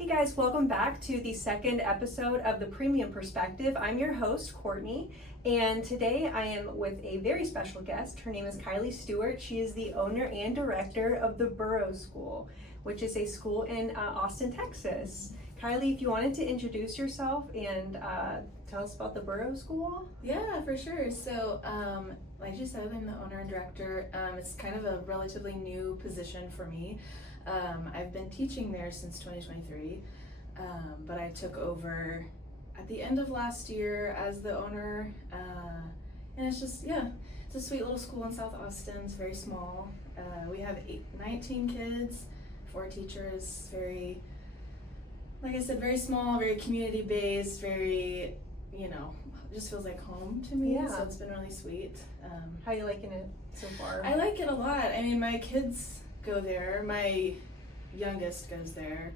Hey guys, welcome back to the second episode of the Premium Perspective. I'm your host, Courtney, and today I am with a very special guest. Her name is Kylie Stewart. She is the owner and director of the Burrow School, which is a school in Austin, Texas. Kylie, if you wanted to introduce yourself and tell us about the Burrow School. Yeah, for sure. So, like you said, I'm the owner and director. It's kind of a relatively new position for me. I've been teaching there since 2023, but I took over at the end of last year as the owner, and it's just, it's a sweet little school in South Austin. It's very small. We have 19 kids, 4 teachers, very, like I said, very small, very community-based, very, just feels like home to me, so it's been really sweet. How are you liking it so far? I like it a lot. I mean, my kids go there. My youngest goes there,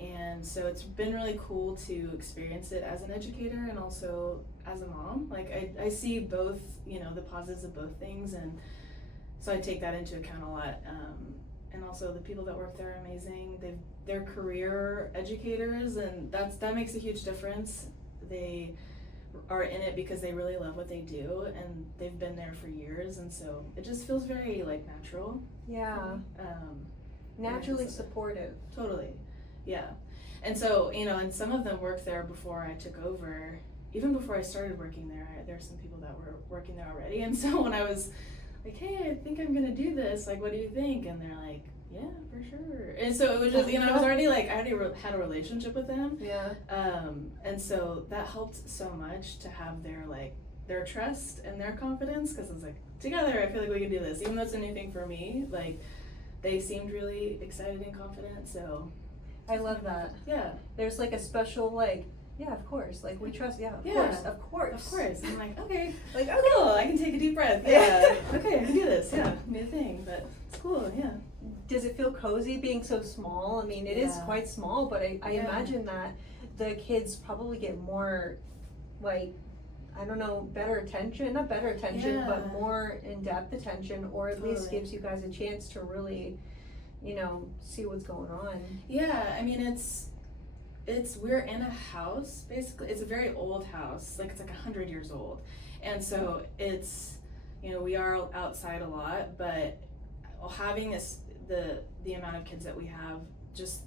and so it's been really cool to experience it as an educator and also as a mom. Like I see both, the positives of both things, and so I take that into account a lot. And also the people that work there are amazing. They're career educators, and that makes a huge difference. They are in it because they really love what they do, and they've been there for years, and so it just feels very natural. Yeah. Naturally supportive. Totally. Yeah. And so, and some of them worked there before I took over. Even before I started working there, there's some people that were working there already. And so when I was like, hey, I think I'm gonna do this, like, what do you think? And they're like, yeah, for sure. And so it was just, I was already I already had a relationship with them. Yeah. And so that helped so much to have their trust and their confidence, because I was like, together, I feel like we can do this. Even though it's a new thing for me, they seemed really excited and confident, so. I love that. Yeah. There's a special yeah, of course. We trust. Yeah, of course. Of course. I'm like, okay. Okay. Cool. I can take a deep breath. Yeah. Okay, I can do this. Yeah. New thing, but it's cool. Yeah. Does it feel cozy being so small? I mean, it is quite small, but I imagine that the kids probably get more, I don't know, better attention. Not better attention, but more in-depth attention, or at least gives you guys a chance to really, see what's going on. Yeah. I mean, we're in a house, basically. It's a very old house, it's 100 years old, and so it's, we are outside a lot, but having the amount of kids that we have, just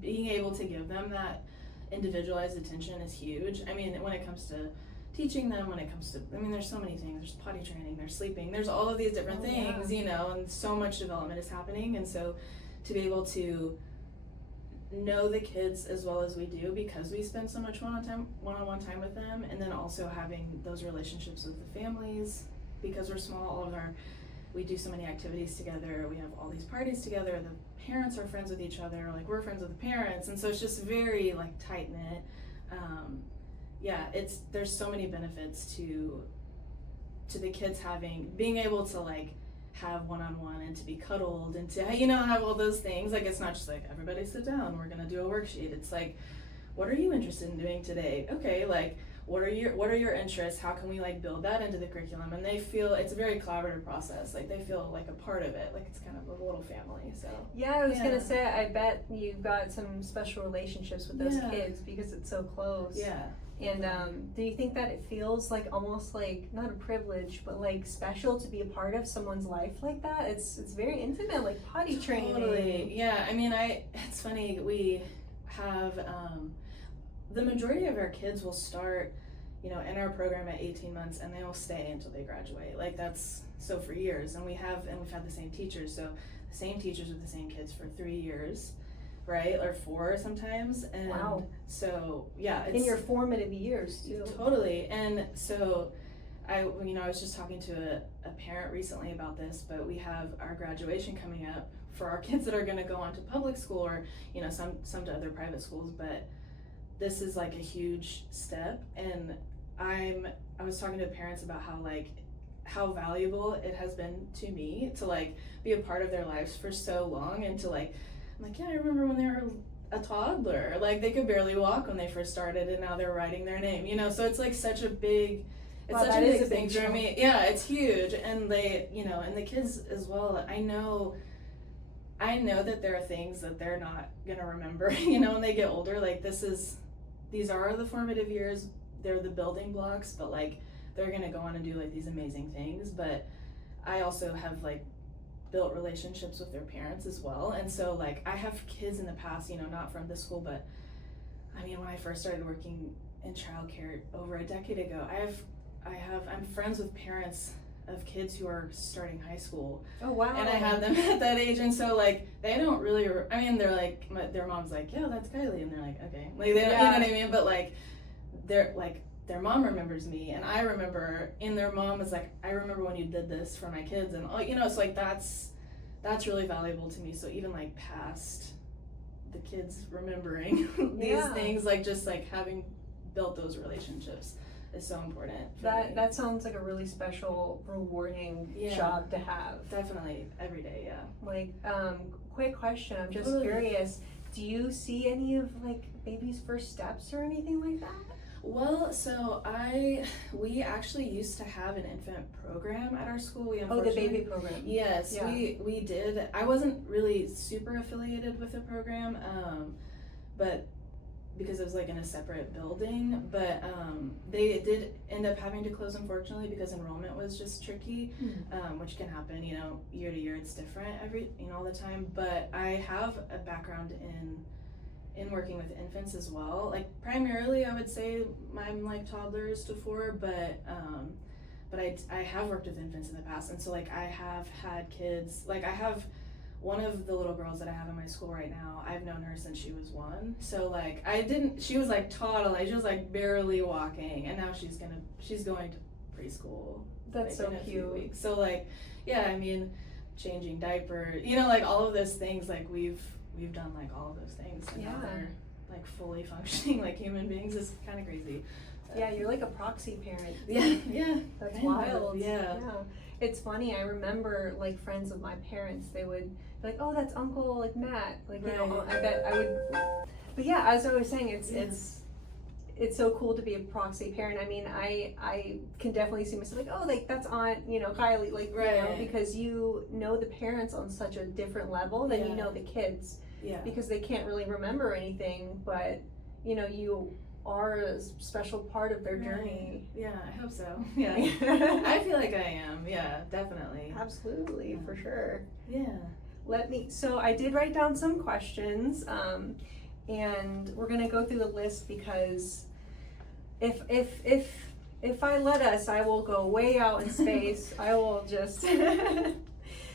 being able to give them that individualized attention is huge. I mean, when it comes to teaching them, there's so many things. There's potty training, there's sleeping, there's all of these different things, and so much development is happening, and so to be able to know the kids as well as we do, because we spend so much one-on-one time with them, and then also having those relationships with the families, because we're small, we do so many activities together, we have all these parties together, the parents are friends with each other, we're friends with the parents, and so it's just very tight-knit. There's so many benefits to the kids being able to have one-on-one and to be cuddled and to have all those things. It's not just everybody sit down, we're gonna do a worksheet. It's what are you interested in doing today? Okay, what are your interests? How can we build that into the curriculum? And they feel it's a very collaborative process. They feel a part of it. It's kind of a little family. So yeah, I was gonna say, I bet you've got some special relationships with those kids because it's so close. Yeah. And do you think that it feels almost not a privilege, but special to be a part of someone's life like that? It's very intimate, potty training. Totally. Yeah. I mean, it's funny. We have the majority of our kids will start, in our program at 18 months, and they will stay until they graduate. That's so for years, and we've had the same teachers. So the same teachers with the same kids for 3 years. Right, or 4 sometimes, and wow. So it's in your formative years too. Totally, and so I was just talking to a parent recently about this, but we have our graduation coming up for our kids that are going to go on to public school, or some to other private schools, but this is a huge step, and I was talking to parents about how valuable it has been to me to be a part of their lives for so long, and to I'm yeah, I remember when they were a toddler, they could barely walk when they first started, and now they're writing their name, so it's such a big, it's such a big thing for me. Yeah, it's huge, and they, and the kids as well. I know that there are things that they're not gonna remember, you know, when they get older. Like these are the formative years. They're the building blocks, but like they're gonna go on and do like these amazing things. But I also have like built relationships with their parents as well. And so like I have kids in the past, you know, not from this school, but I mean, when I first started working in childcare over a decade ago, I'm friends with parents of kids who are starting high school. Oh wow. And I had them at that age, and so like they don't really I mean, they're like their mom's like, yeah, that's Kylie, and they're like, okay, like they don't, you know what I mean, but like they're like their mom remembers me, and I remember, and their mom is like, I remember when you did this for my kids, and you know, it's like that's really valuable to me. So even like past the kids remembering these things, like just like having built those relationships is so important for me. That sounds like a really special, rewarding job to have. Definitely every day, yeah. Like, quick question, I'm just curious, do you see any of like baby's first steps or anything like that? Well, so we actually used to have an infant program at our school. The baby program. Yes, yeah. we did. I wasn't really super affiliated with the program, but because it was like in a separate building, but they did end up having to close, unfortunately, because enrollment was just tricky, which can happen, you know, year to year. It's different all the time. But I have a background in working with infants as well. Like primarily, I would say I'm like toddlers to 4, but I have worked with infants in the past, and so like I have had kids. Like I have one of the little girls that I have in my school right now. I've known her since she was 1. So like she was like toddling, she was like barely walking, and now she's going to preschool. That's like, so in a few cute. weeks. So like, yeah, I mean, changing diaper, you know, like all of those things, like we've done like all of those things, and now they're like fully functioning like human beings. Is kind of crazy. Yeah, you're like a proxy parent. Yeah. That's wild. Yeah. It's funny, I remember like friends of my parents, they would be like, oh, that's Uncle like Matt. Like, you know, I bet I would, but yeah, as I was saying, it's so cool to be a proxy parent. I mean, I can definitely see myself like, oh, like that's Aunt, you know, Kylie, like, you know, because you know the parents on such a different level than you know the kids. Yeah. Because they can't really remember anything, but you know, you are a special part of their journey. Yeah, I hope so. Yeah. I feel like I am. Yeah, definitely. Absolutely, for sure. Yeah. So I did write down some questions, and we're gonna go through the list because if I let us, I will go way out in space. I will just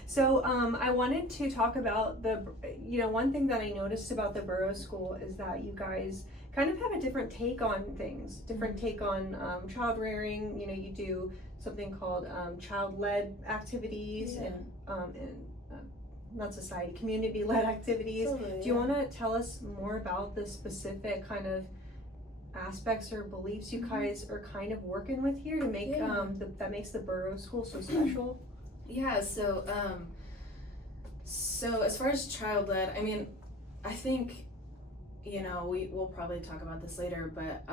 So I wanted to talk about one thing that I noticed about the Burrow School is that you guys kind of have a different take on things, different take on child rearing. You know, you do something called child-led activities and not society, community-led activities. Totally, do you want to tell us more about the specific kind of aspects or beliefs you guys are kind of working with here to make that makes the Burrow School so special? Yeah, so as far as child-led, I mean, I think, you know, we'll probably talk about this later, but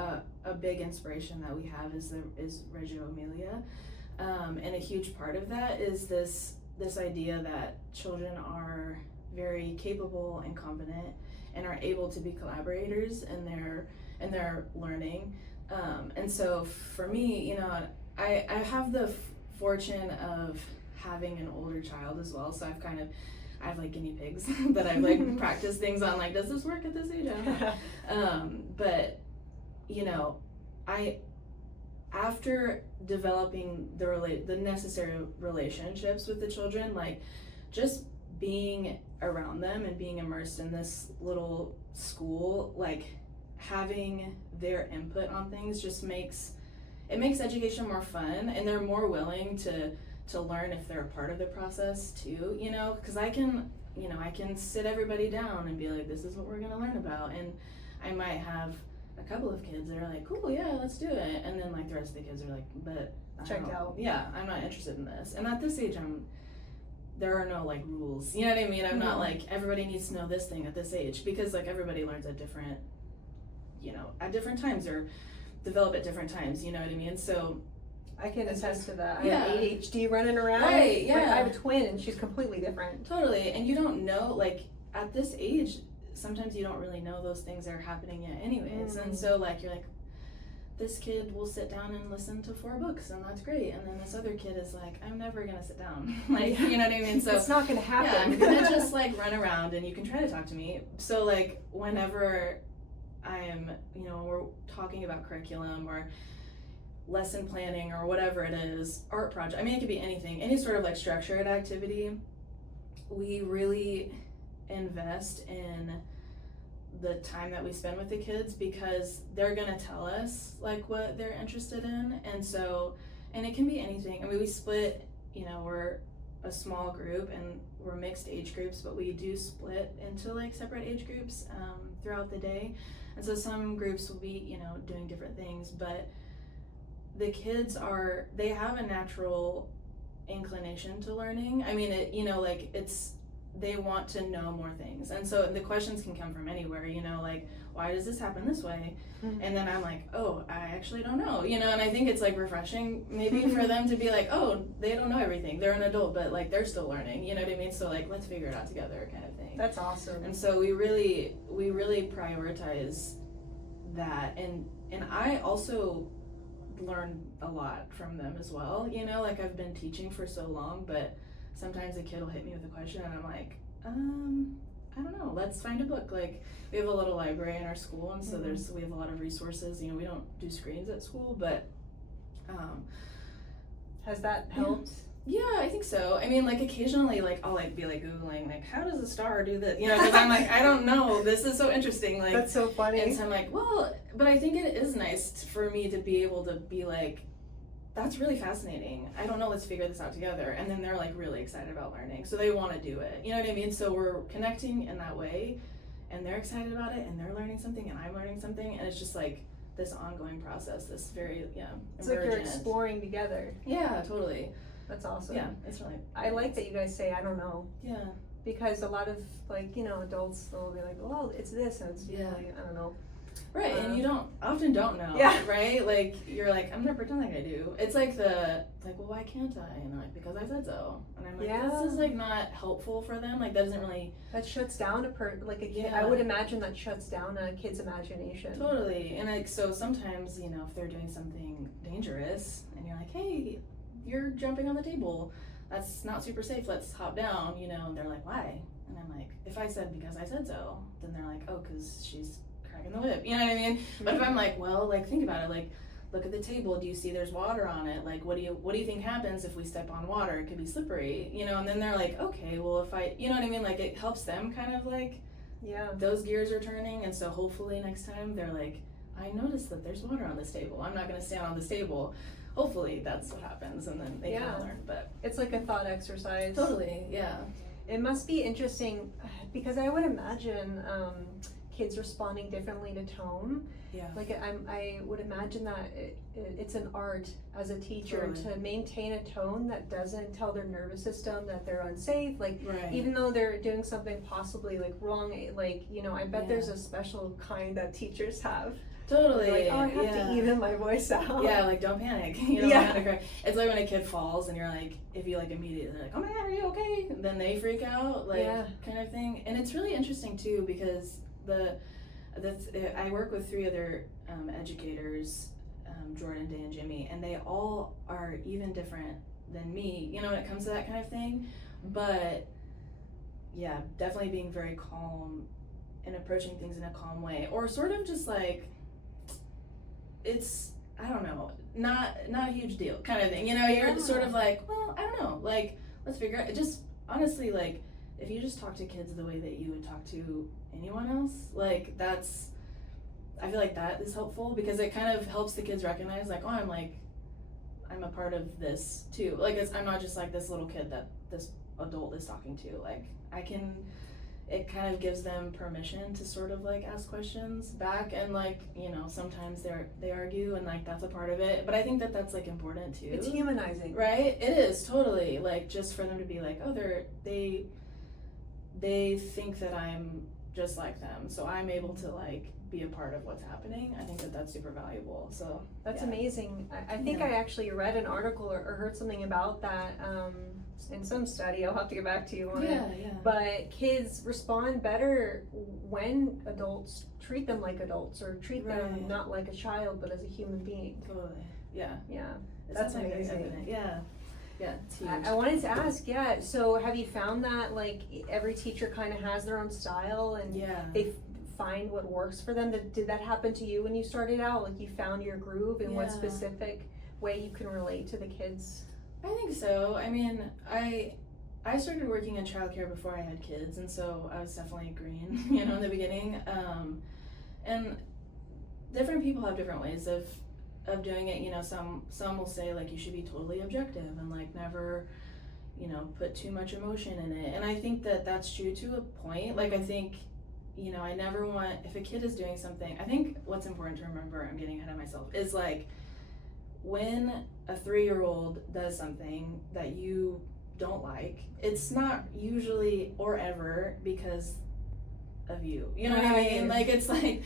a big inspiration that we have is Reggio Emilia, and a huge part of that is this idea that children are very capable and competent and are able to be collaborators in their learning, and so for me, you know, I have the fortune of having an older child as well, so I have like guinea pigs that I've like practiced things on, like, does this work at this age? I don't know. But you know, after developing the necessary relationships with the children, like just being around them and being immersed in this little school, like having their input on things just makes education more fun, and they're more willing to learn if they're a part of the process too, you know, because I can sit everybody down and be like, this is what we're going to learn about, and I might have a couple of kids that are like, cool, yeah, let's do it, and then like the rest of the kids are like, but checked out. Yeah, I'm not interested in this. And at this age, there are no like rules, you know what I mean? I'm not like, everybody needs to know this thing at this age, because like everybody learns at different times, or develop at different times, you know what I mean? So I can attest to that. Yeah. I have ADHD running around. Right, yeah. Like, I have a twin and she's completely different. Totally, and you don't know, like, at this age, sometimes you don't really know those things are happening yet anyways, and so, like, you're like, this kid will sit down and listen to 4 books, and that's great, and then this other kid is like, I'm never gonna sit down, like, you know what I mean, so. It's not gonna happen. Yeah, I'm gonna just, like, run around, and you can try to talk to me, so, like, whenever I'm, you know, we're talking about curriculum, or lesson planning, or whatever it is, art project, I mean, it could be anything, any sort of, like, structured activity, we really invest in the time that we spend with the kids, because they're gonna tell us, like, what they're interested in, and so, and it can be anything. I mean, we split, you know, we're a small group and we're mixed age groups, but we do split into, like, separate age groups throughout the day, and so some groups will be, you know, doing different things, but the kids they have a natural inclination to learning. I mean, it, you know, like, they want to know more things, and so the questions can come from anywhere, you know, like, why does this happen this way? And then I'm like, oh, I actually don't know, you know, and I think it's, like, refreshing maybe for them to be like, oh, they don't know everything, they're an adult, but, like, they're still learning, you know what I mean, so, like, let's figure it out together, kind of thing. That's awesome. And so we really prioritize that, and I also learn a lot from them as well, you know, like, I've been teaching for so long, but sometimes a kid will hit me with a question and I'm like, I don't know, let's find a book. Like, we have a little library in our school, and so we have a lot of resources, you know, we don't do screens at school, but has that helped? Yeah, I think so. I mean, like, occasionally, like, I'll, like, be, like, Googling, like, how does a star do this? You know, because I'm like, I don't know, this is so interesting. Like, that's so funny. And so I'm like, well, but I think it is nice for me to be able to be like, that's really fascinating. I don't know, let's figure this out together. And then they're, like, really excited about learning, so they want to do it. You know what I mean? So we're connecting in that way, and they're excited about it, and they're learning something, and I'm learning something, and it's just, like, this ongoing process, this very, it's emergent. like you're exploring together. Yeah, totally. That's awesome. Yeah, it's really. I like that you guys say, I don't know. Yeah. Because a lot of, like, you know, adults, they'll be like, well, it's this, and it's really, I don't know. Right, and you often don't know, right? Like, you're like, I'm gonna pretend like I do. It's like well, why can't I? And like, because I said so. And I'm like, this is, like, not helpful for them. Like, that doesn't really. That shuts down a kid. I would imagine that shuts down a kid's imagination. Totally, and, like, so sometimes, you know, if they're doing something dangerous, and you're like, hey, you're jumping on the table. That's not super safe. Let's hop down, you know, and they're like, why? And I'm like, if I said because I said so, then they're like, oh, because she's cracking the whip, you know what I mean? But if I'm like, well, like, think about it, like, look at the table, do you see there's water on it? Like, what do you think happens if we step on water? It could be slippery, you know, and then they're like, okay, well, if I, you know what I mean? Like, it helps them kind of, like, those gears are turning, and so hopefully next time they're like, I noticed that there's water on this table. I'm not going to stand on this table. Hopefully that's what happens, and then they can learn. But it's like a thought exercise. Totally, yeah. It must be interesting, because I would imagine kids responding differently to tone. Yeah. Like, I would imagine that it's an art as a teacher to maintain a tone that doesn't tell their nervous system that they're unsafe. Like, even though they're doing something possibly, like, wrong, like, you know, I bet there's a special kind that teachers have. Totally. Like, oh, I have to even my voice out. Yeah, like, don't panic. You know, it's like when a kid falls and you're like, if you, like, immediately like, oh my God, are you okay? And then they freak out, like, kind of thing. And it's really interesting too, because I work with 3 other educators, Jordan, Day, and Jimmy, and they all are even different than me, you know, when it comes to that kind of thing. But yeah, definitely being very calm and approaching things in a calm way, or sort of just like, it's, I don't know, not a huge deal kind of thing, you know. You're sort of like, well, I don't know, like, let's figure out. Just honestly, like, if you just talk to kids the way that you would talk to anyone else, like, I feel like that is helpful, because it kind of helps the kids recognize, like, oh, I'm a part of this too. Like, I'm not just like this little kid that this adult is talking to. Like, it kind of gives them permission to sort of, like, ask questions back, and, like, you know, sometimes they argue, and, like, that's a part of it, but I think that's, like, important too. It's humanizing, right? It is, totally. Like, just for them to be like, oh, they think that I'm just like them, so I'm able to like be a part of what's happening. I think that that's super valuable. So That's yeah. amazing. I think Yeah. I actually read an article or heard something about that in some study. I'll have to get back to you on it. Yeah. But kids respond better when adults treat them like adults or treat them Right. not like a child but as a human being. Totally. Yeah. Yeah, It's that's definitely very amazing. evident. Yeah. Yeah. It's huge. I wanted to ask, yeah, so have you found that like every teacher kind of has their own style and Yeah. they find what works for them? Did that happen to you when you started out? Like you found your groove and what Yeah. specific way you can relate to the kids? I think so. I mean, I started working in childcare before I had kids, and so I was definitely green, you know, in the beginning. And different people have different ways of doing it. You know, some will say like you should be totally objective and like never, you know, put too much emotion in it. And I think that that's true to a point. Like I think, you know, I never want, if a kid is doing something, I think what's important to remember, I'm getting ahead of myself, is like when a 3-year-old does something that you don't like, it's not usually or ever because of you. You know what I mean? Like it's like,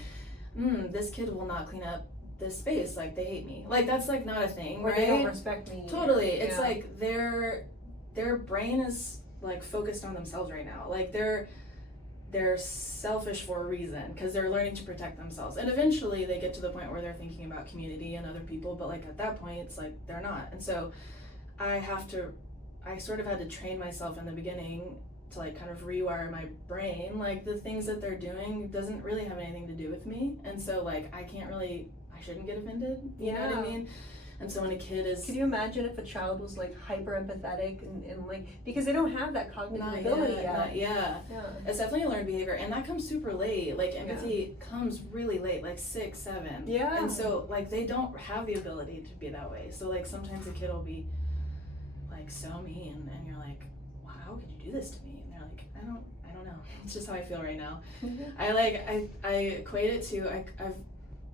this kid will not clean up this space, like they hate me. Like that's like not a thing, Or right? they don't respect me. Totally. It's Yeah. like their brain is like focused on themselves right now. Like they're selfish for a reason because they're learning to protect themselves, and eventually they get to the point where they're thinking about community and other people, but like at that point it's like they're not. And so I sort of had to train myself in the beginning to like kind of rewire my brain, like the things that they're doing doesn't really have anything to do with me, and so like I shouldn't get offended, you know what I mean? And so when a kid is... Could you imagine if a child was like hyper empathetic and like, because they don't have that cognitive ability yet. Yeah. It's definitely a learned behavior, and that comes super late. Like empathy comes really late, like 6, 7. Yeah. And so like they don't have the ability to be that way. So like sometimes a kid will be like so mean, and you're like, wow, how could you do this to me? And they're like, I don't know. It's just how I feel right now. I equate it to I've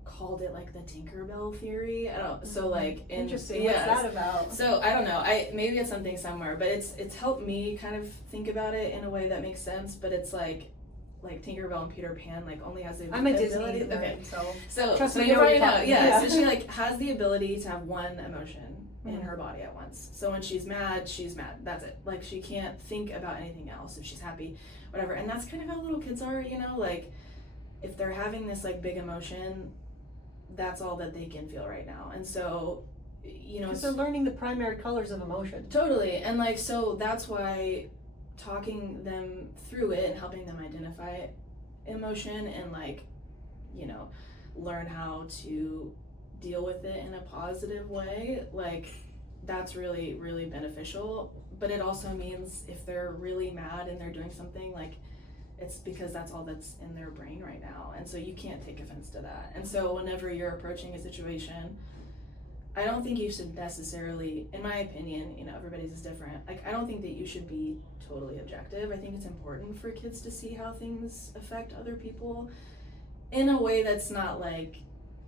called it like the Tinkerbell theory. I don't. So like interesting. What's that about? So I don't know. Maybe it's something somewhere, but it's helped me kind of think about it in a way that makes sense. But it's like Tinkerbell and Peter Pan like only has the I'm a ability. Disney Okay. So So me, you I know what already you're know. talking Yeah. about. So she like has the ability to have one emotion in Mhm. her body at once. So when she's mad, she's mad. That's it. Like she can't think about anything else. If she's happy, whatever. And that's kind of how little kids are. You know, like if they're having this like big emotion, that's all that they can feel right now. And so, you know, because they're learning the primary colors of emotion. Totally. And like, so that's why talking them through it and helping them identify emotion and like, you know, learn how to deal with it in a positive way, like that's really, really beneficial. But it also means if they're really mad and they're doing something, like it's because that's all that's in their brain right now, and so you can't take offense to that. And so whenever you're approaching a situation, I don't think you should necessarily, in my opinion, you know, everybody's is different, like I don't think that you should be totally objective. I think it's important for kids to see how things affect other people in a way that's not like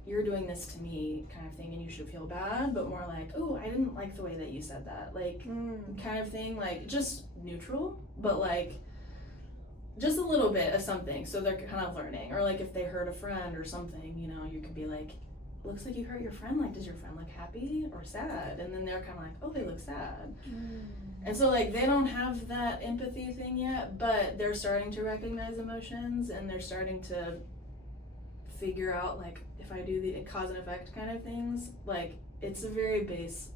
you're doing this to me kind of thing and you should feel bad, but more like, oh, I didn't like the way that you said that, like kind of thing, like just neutral, but like just a little bit of something, so they're kind of learning. Or like if they hurt a friend or something, you know, you could be like, looks like you hurt your friend, like does your friend look happy or sad? And then they're kind of like, oh, they look sad. And so like they don't have that empathy thing yet, but they're starting to recognize emotions, and they're starting to figure out like if I do the cause and effect kind of things, like it's a very base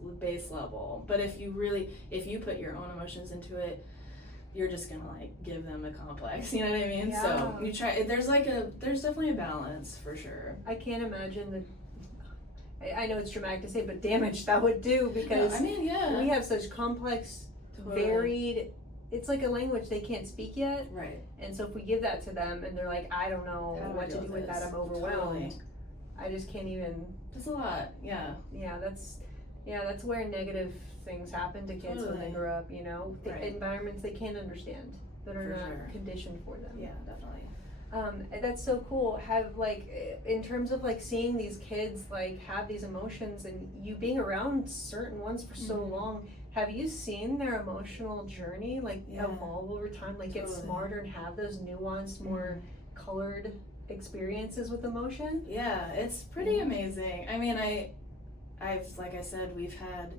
level. But if you put your own emotions into it, you're just gonna like give them a complex, you know what I mean? Yeah. So you try, there's definitely a balance for sure. I can't imagine I know it's dramatic to say, but damage that would do, because No, I mean, yeah. we have such complex, Totally. varied, it's like a language they can't speak yet. Right. And so if we give that to them and they're like, I don't know How do I what to deal do with with that, this? I'm overwhelmed. Totally. I just can't even, That's a lot, yeah. that's where negative things happen to kids when they Totally. grow up, you know, the Right. environments they can't understand, that are For not sure. conditioned for them. Yeah, definitely. That's so cool. Have like, in terms of like seeing these kids like have these emotions and you being around certain ones for so Mhm. long, have you seen their emotional journey like Yeah. evolve over time, like get Totally. smarter and have those nuanced, more colored experiences with emotion. Yeah, it's pretty amazing. I mean, I've like I said, we've had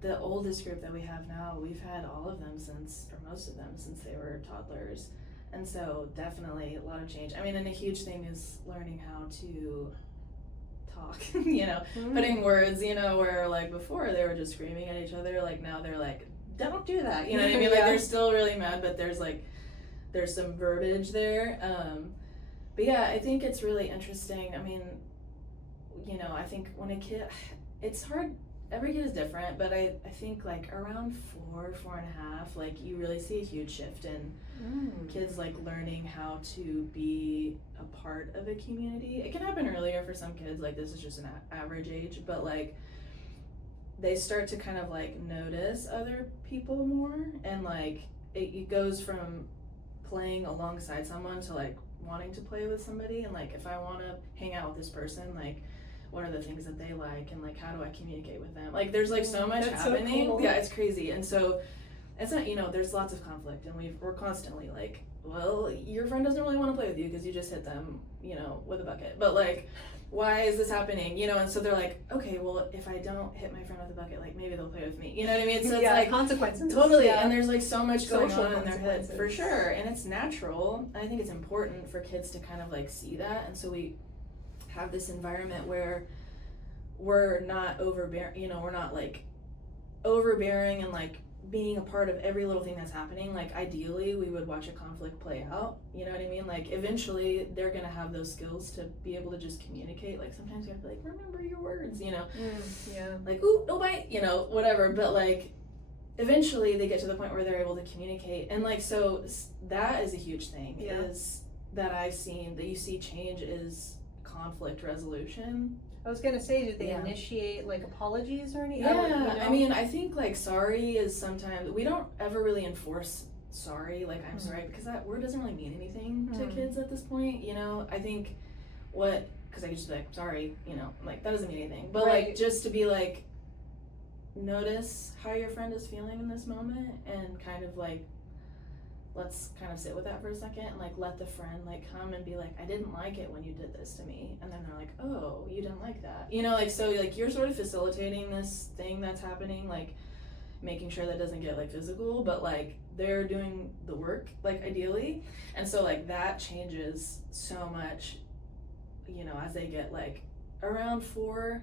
the oldest group that we have now, we've had all of them since, or most of them since they were toddlers. And so definitely a lot of change. I mean, and a huge thing is learning how to talk, putting words, where like before they were just screaming at each other, like now they're like, don't do that, you know what I mean? Like they're still really mad, but there's some verbiage there. But yeah, I think it's really interesting. I mean, I think when a kid, it's hard, every kid is different, but I think like around 4.5, like you really see a huge shift in kids like learning how to be a part of a community. It can happen earlier for some kids, like this is just an average age, but like they start to kind of like notice other people more, and like it goes from playing alongside someone to like wanting to play with somebody, and like if I want to hang out with this person, like what are the things that they like, and like how do I communicate with them? Like there's like so much happening. So cool. Yeah, it's crazy. And so it's not, there's lots of conflict, and we're constantly like, well, your friend doesn't really want to play with you because you just hit them, with a bucket, but like why is this happening, and so they're like, okay, well, if I don't hit my friend with a bucket, like maybe they'll play with me, you know what I mean? So it's like consequences. Totally. Yeah. And there's like so much going Social on in their head, for sure, and it's natural. And I think it's important for kids to kind of like see that, and so we have this environment where we're not overbearing, we're not like overbearing and like being a part of every little thing that's happening. Like ideally we would watch a conflict play out, you know what I mean? Like eventually they're gonna have those skills to be able to just communicate. Like sometimes you have to like remember your words, like ooh, no bite, whatever. But like eventually they get to the point where they're able to communicate, and like so that is a huge thing. Is that I've seen that you see change is conflict resolution. I was gonna say, did they initiate like apologies or anything? I mean, I think like sorry is sometimes, we don't ever really enforce sorry, like I'm sorry, because that word doesn't really mean anything to kids at this point, I think because I could just be like, sorry, like that doesn't mean anything, but like just to be like, notice how your friend is feeling in this moment, and kind of like, let's kind of sit with that for a second, and like let the friend like come and be like, I didn't like it when you did this to me, and then they're like, oh, you didn't like that, like so like you're sort of facilitating this thing that's happening, like making sure that doesn't get like physical, but like they're doing the work, like ideally, and so like that changes so much, as they get like around 4.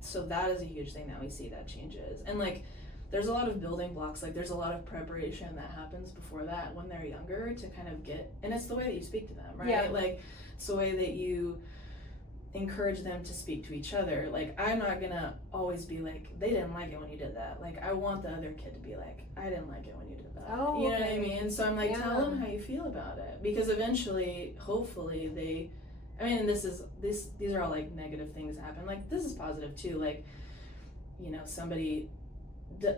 So that is a huge thing that we see that changes, and like there's a lot of building blocks, like there's a lot of preparation that happens before that when they're younger to kind of get, and it's the way that you speak to them, right? Like it's the way that you encourage them to speak to each other. Like I'm not gonna always be like, they didn't like it when you did that. Like I want the other kid to be like, I didn't like it when you did that. Oh, you know what I mean? So I'm like, tell them how you feel about it, because eventually, hopefully these are all like negative things that happen. Like this is positive too. Like, somebody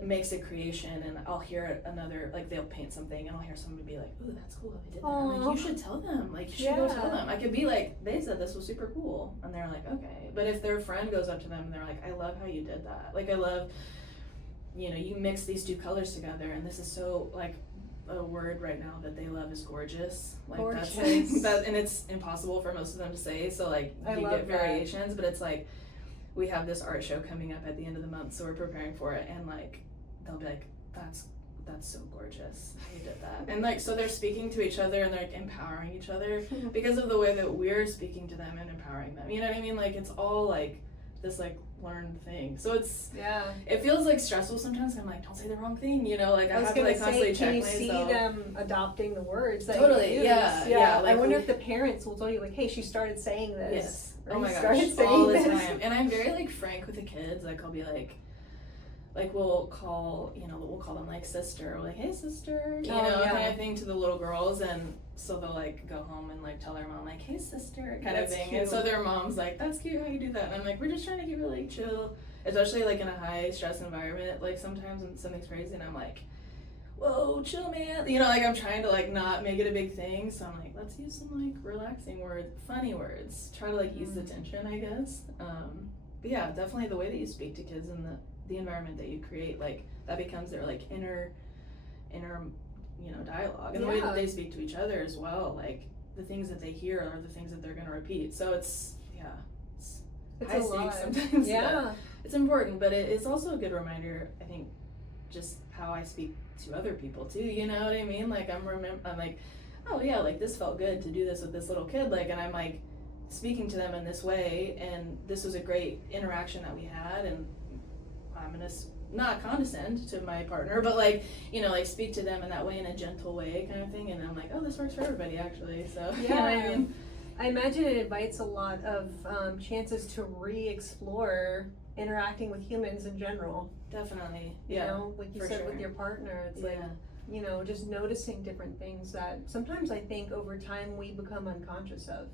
makes a creation, and I'll hear another, like they'll paint something, and I'll hear somebody be like, ooh, that's cool that they did that. I'm like, you should tell them, like you should go tell them. I could be like, they said this was super cool, and they're like, okay. But if their friend goes up to them and they're like, I love how you did that, like I love, you mix these 2 colors together, and this is so, like a word right now that they love is gorgeous. Like gorgeous. That's that, and it's impossible for most of them to say, so like you get variations, but it's like, we have this art show coming up at the end of the month, so we're preparing for it, and like they'll be like, that's so gorgeous how you did that, and like so they're speaking to each other, and they're like empowering each other because of the way that we're speaking to them and empowering them, you know what I mean? Like it's all like this like learned thing, so it's it feels like stressful sometimes. I'm like, don't say the wrong thing, like I have to like constantly check myself. Can you see them adopting the words that totally you use? Yeah, like I wonder if the parents will tell you like, hey, she started saying this. Yes. Oh my gosh, all the time. And I'm very like frank with the kids. Like I'll be like we'll call them like sister, or like, hey sister, kind of thing to the little girls, and so they'll like go home and like tell their mom like, hey sister, kind of thing. Cute. And so their mom's like, that's cute how you do that. And I'm like, we're just trying to keep it like chill, especially like in a high stress environment. Like sometimes when something's crazy, and I'm like, whoa, chill, man. Like I'm trying to like not make it a big thing. So I'm like, let's use some like relaxing words, funny words. Try to like ease the tension, I guess. But yeah, definitely the way that you speak to kids and the environment that you create, like that becomes their like inner dialogue, and the way that they speak to each other as well. Like the things that they hear are the things that they're going to repeat. So it's It's high a lot. stakes sometimes. Yeah. It's important, but it's also a good reminder, I think, just how I speak to other people too. You know what I mean? Like I'm like, oh yeah, like this felt good to do this with this little kid. Like, and I'm like speaking to them in this way, and this was a great interaction that we had, and I'm gonna not condescend to my partner, but like, you know, like speak to them in that way, in a gentle way kind of thing. And I'm like, oh, this works for everybody actually. So Yeah. you know what I mean? I imagine it invites a lot of chances to re-explore interacting with humans in general. Definitely. You know, like you for said sure. with your partner, it's like, you know, just noticing different things that sometimes I think over time we become unconscious of.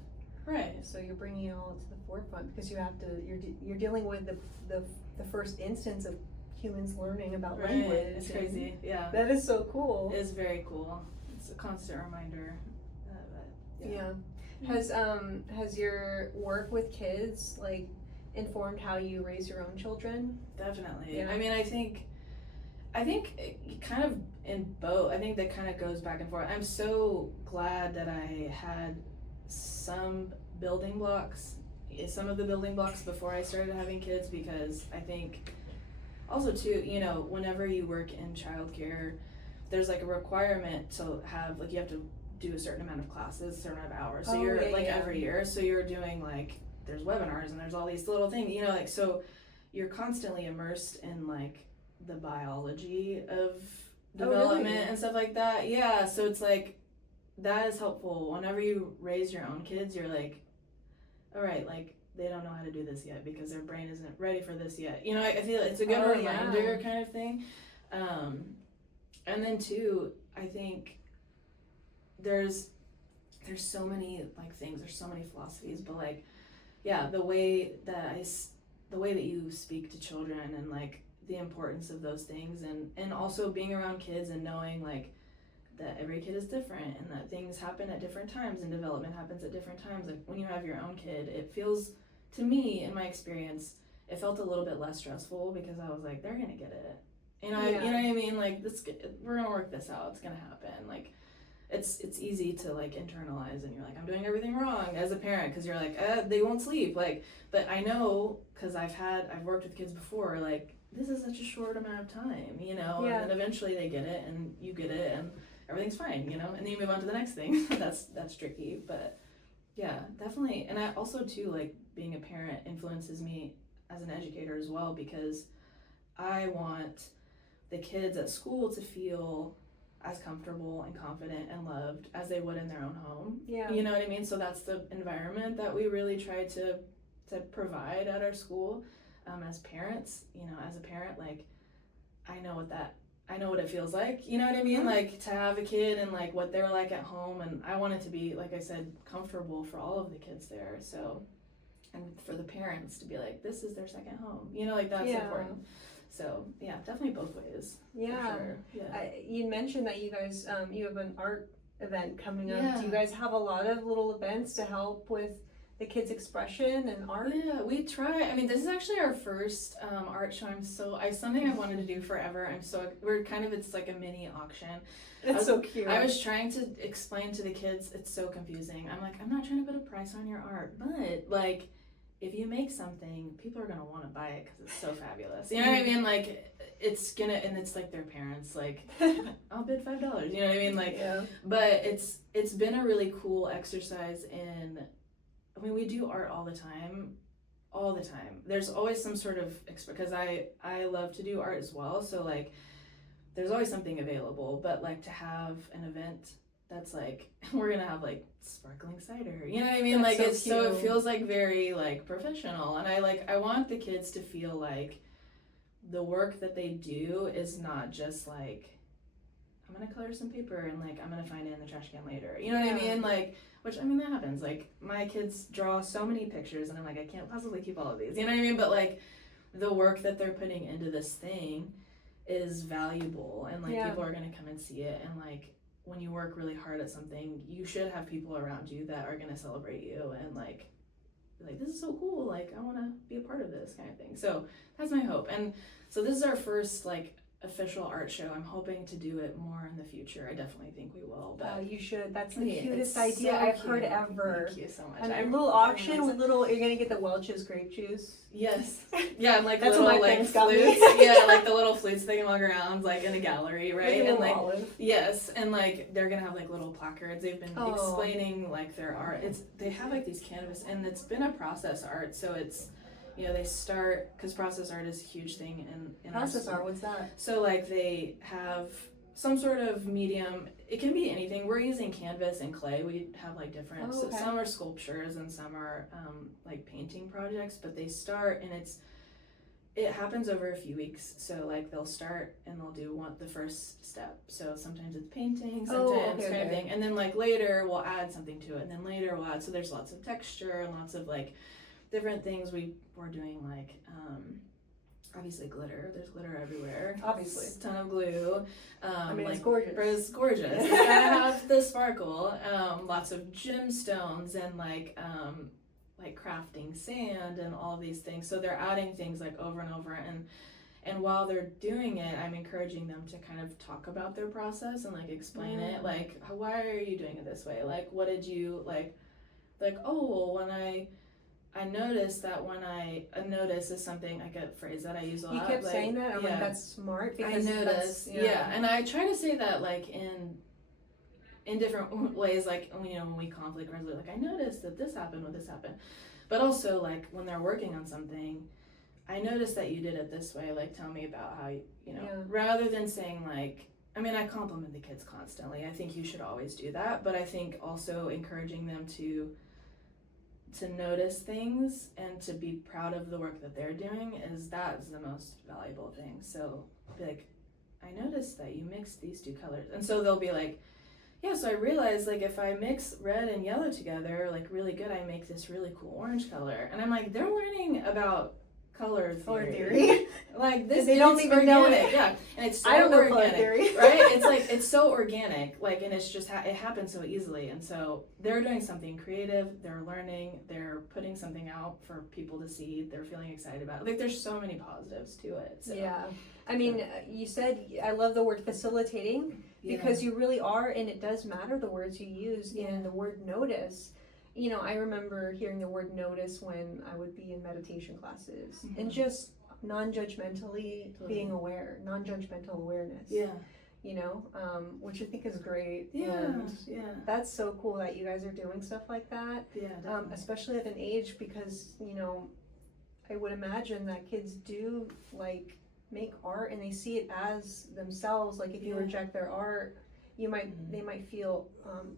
Right. So you're bringing it all to the forefront because you have to. You're dealing with the first instance of humans learning about language. It's crazy. Yeah. That is so cool. It is very cool. It's a constant reminder. Yeah. Has your work with kids like informed how you raise your own children? Definitely. Yeah. I mean, I think it kind of in both. I think that kind of goes back and forth. I'm so glad that I had some building blocks, some of the building blocks before I started having kids, because I think also too, you know, whenever you work in childcare, there's like a requirement to have, like, you have to do a certain amount of classes, a certain amount of hours. So you're every year, so you're doing like, there's webinars and there's all these little things, you know, like, so you're constantly immersed in like the biology of development and stuff like that. Yeah, so it's like, that is helpful. Whenever you raise your own kids, you're like, all right, like, they don't know how to do this yet because their brain isn't ready for this yet. You know, I feel it's a good reminder kind of thing. And then too, I think there's so many like things, there's so many philosophies, but like, yeah, the way that you speak to children, and like the importance of those things, and also being around kids and knowing like that every kid is different and that things happen at different times and development happens at different times. Like when you have your own kid, it feels, to me, in my experience, it felt a little bit less stressful because I was like, they're gonna get it. You know, you know what I mean? Like, we're gonna work this out. It's gonna happen. Like, it's easy to like internalize, and you're like, I'm doing everything wrong as a parent, because you're like, they won't sleep. Like, but I know, because I've worked with kids before. Like, this is such a short amount of time, you know, and then eventually they get it, and you get it, and everything's fine, you know, and then you move on to the next thing. that's tricky, but yeah, definitely. And I also too, like, being a parent influences me as an educator as well, because I want the kids at school to feel as comfortable and confident and loved as they would in their own home. Yeah. You know what I mean? So that's the environment that we really try to provide at our school. As parents, you know, as a parent, like, I know what it feels like, you know what I mean? Like, to have a kid and like what they're like at home, and I want it to be, like I said, comfortable for all of the kids there. So, and for the parents to be like, this is their second home, you know, like, that's important. So yeah, definitely both ways. Yeah. For sure. Yeah. You mentioned that you guys, you have an art event coming up. Do you guys have a lot of little events to help with the kids' expression and art? Yeah, we try. I mean, this is actually our first art show. Something I wanted to do forever. It's like a mini auction. It's so cute. I was trying to explain to the kids, it's so confusing. I'm like, I'm not trying to put a price on your art, but like, if you make something, people are gonna want to buy it because it's so fabulous. You know what I mean? Like, it's like their parents, like, I'll bid $5. You know what I mean? Like, but it's been a really cool exercise in. I mean, we do art all the time. There's always some sort of, because I love to do art as well, so like, there's always something available. But like, to have an event that's like, we're gonna have like sparkling cider, you know what I mean? That's like, it's so it feels like very like professional, and I want the kids to feel like the work that they do is not just like, I'm gonna color some paper and like I'm gonna find it in the trash can later, you know what I mean? Like, which, I mean, that happens. Like, my kids draw so many pictures and I'm like, I can't possibly keep all of these, you know what I mean? But like, the work that they're putting into this thing is valuable, and like, people are gonna come and see it, and like, when you work really hard at something, you should have people around you that are gonna celebrate you and like, be like, this is so cool, like, I wanna be a part of this kind of thing. So that's my hope. And so this is our first like official art show. I'm hoping to do it more in the future. I definitely think we will. But You should. That's the yeah, cutest it's idea so I've cute. heard ever. Thank you so much. And a little auction with little. You're gonna get the Welch's grape juice. Yes. Yeah, and like That's little what my like parents got flutes. me. Yeah, like the little flutes they can walk around like in a gallery, right? And like olive. yes, and like they're gonna have like little placards. They've been Oh. explaining like their art. They have like these canvas, and it's been a process art. So it's, you know, they start, because process art is a huge thing in Process art. What's that? So like they have some sort of medium. It can be anything. We're using canvas and clay. We have like different. Oh, okay. So some are sculptures and some are like painting projects. But they start, and it happens over a few weeks. So like they'll start and they'll do the first step. So sometimes it's painting, sometimes kind of thing, and then like later we'll add something to it, and then later we'll add. So there's lots of texture and lots of like different things. We're doing like obviously glitter. There's glitter everywhere. Obviously. A ton of glue. I mean, like, it's gorgeous. It's gorgeous. It's gotta have the sparkle. Lots of gemstones and like crafting sand and all these things. So they're adding things like over and over, and while they're doing it, I'm encouraging them to kind of talk about their process and like explain it. Like, why are you doing it this way? Like, what did you like? Oh, well, when I noticed that a notice is something, like a phrase that I use a lot. You kept like, saying that. I'm like, that's smart. Because I noticed. Yeah, and I try to say that like in different ways, like, you know, when we conflict resolve, like I noticed that this happened when this happened, but also like when they're working on something, I noticed that you did it this way. Like, tell me about how you know, rather than saying like, I mean, I compliment the kids constantly. I think you should always do that, but I think also encouraging them to notice things and to be proud of the work that they're doing is the most valuable thing. So be like, I noticed that you mixed these two colors, and so they'll be like, yeah, so I realized like if I mix red and yellow together like really good, I make this really cool orange color. And I'm like, they're learning about color theory. Like this, they don't even know it. Yeah, and it's so I don't know organic, color theory. right? It's like it's so organic, like, and it's just it happens so easily. And so they're doing something creative. They're learning. They're putting something out for people to see. They're feeling excited about it. Like, there's so many positives to it. So. Yeah, I mean, you said I love the word facilitating because you really are, and it does matter the words you use. And the word notice. You know, I remember hearing the word notice when I would be in meditation classes, and just non-judgmentally being aware, non-judgmental awareness. Yeah. You know, which I think is great. Yeah. And yeah. that's so cool that you guys are doing stuff like that. Yeah. Definitely. Especially at an age, because, you know, I would imagine that kids do like make art and they see it as themselves. Like, if you reject their art, they might feel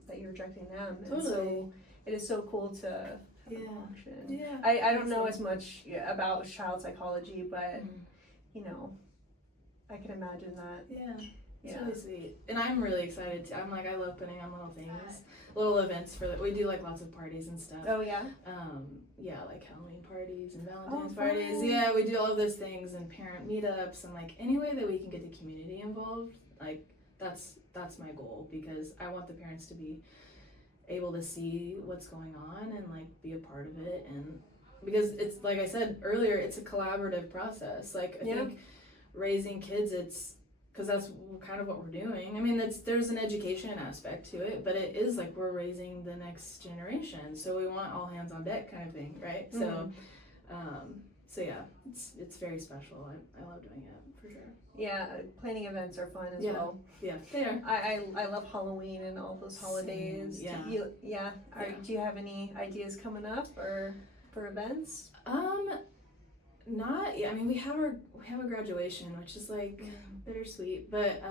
that you're rejecting them. Totally. And so it is so cool to have an auction. Yeah. I don't know as much about child psychology, but you know, I can imagine that. Yeah. It's really sweet. And I'm really excited too. I'm like, I love putting on little things, little events we do like lots of parties and stuff. Oh yeah? Yeah, like Halloween parties and Valentine's parties. Yeah, we do all of those things, and parent meetups, and like any way that we can get the community involved. Like, that's my goal, because I want the parents to be able to see what's going on and like be a part of it. And because it's, like I said earlier, it's a collaborative process. Like, I think raising kids, it's because that's kind of what we're doing. I mean, there's an education aspect to it, but it is like we're raising the next generation, so we want all hands on deck kind of thing, right? So yeah, it's very special. I love doing it for sure. Yeah, planning events are fun as well. Yeah, they are. I love Halloween and all those holidays. Yeah. Do you have any ideas coming up or for events? Not. Yeah, I mean, we have a graduation, which is like bittersweet, but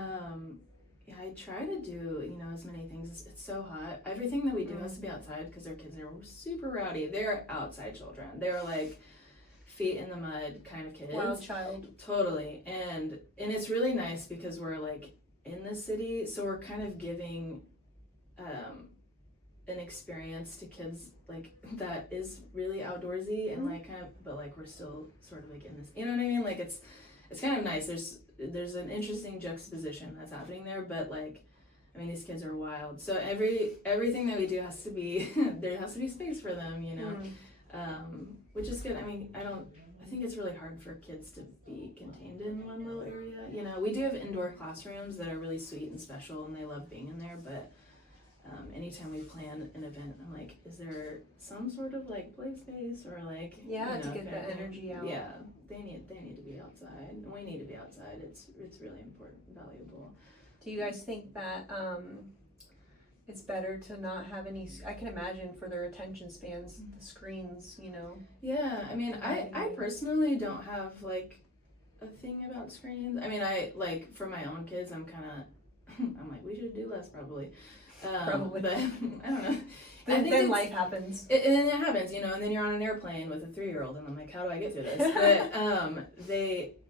yeah, I try to do as many things. It's so hot. Everything that we do has to be outside because our kids are super rowdy. They're outside children. They're like feet in the mud kind of kids. Wild child. Totally. And it's really nice because we're like in the city, so we're kind of giving an experience to kids like that is really outdoorsy and like kind of, but like we're still sort of like in this, you know what I mean? Like it's kind of nice. There's an interesting juxtaposition that's happening there, but like, I mean, these kids are wild. So everything that we do has to be there has to be space for them, which is good. I mean, I think it's really hard for kids to be contained in one little area. You know, we do have indoor classrooms that are really sweet and special, and they love being in there, but anytime we plan an event, I'm like, is there some sort of like play space or like to get the energy out? Yeah, they need to be outside, and we need to be outside. It's really important, valuable. Do you guys think that it's better to not have any? I can imagine for their attention spans, the screens, you know. Yeah, I mean, I personally don't have like a thing about screens. I mean, I like for my own kids, I'm like, we should do less probably. Probably. But I don't know. Then life happens. And then it happens, you know, and then you're on an airplane with a 3-year-old, and I'm like, how do I get through this? But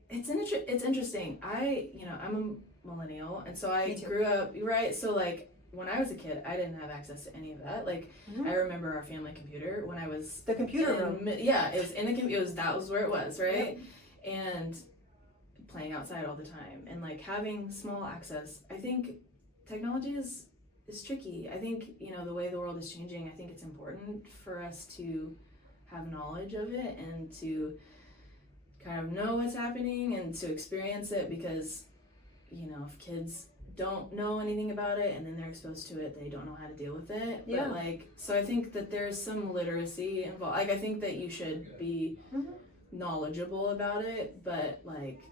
it's interesting. I'm a millennial, and so I grew up, right? So like when I was a kid, I didn't have access to any of that. Like I remember our family computer when I was the computer room. Yeah, it was in the computer. That was where it was, right? Yep. And playing outside all the time, and like having small access. I think technology is tricky. I think, you know, the way the world is changing, I think it's important for us to have knowledge of it and to kind of know what's happening and to experience it, because, you know, if kids don't know anything about it and then they're exposed to it, they don't know how to deal with it. Yeah. But like, so I think that there's some literacy involved. Like, I think that you should be knowledgeable about it, but like,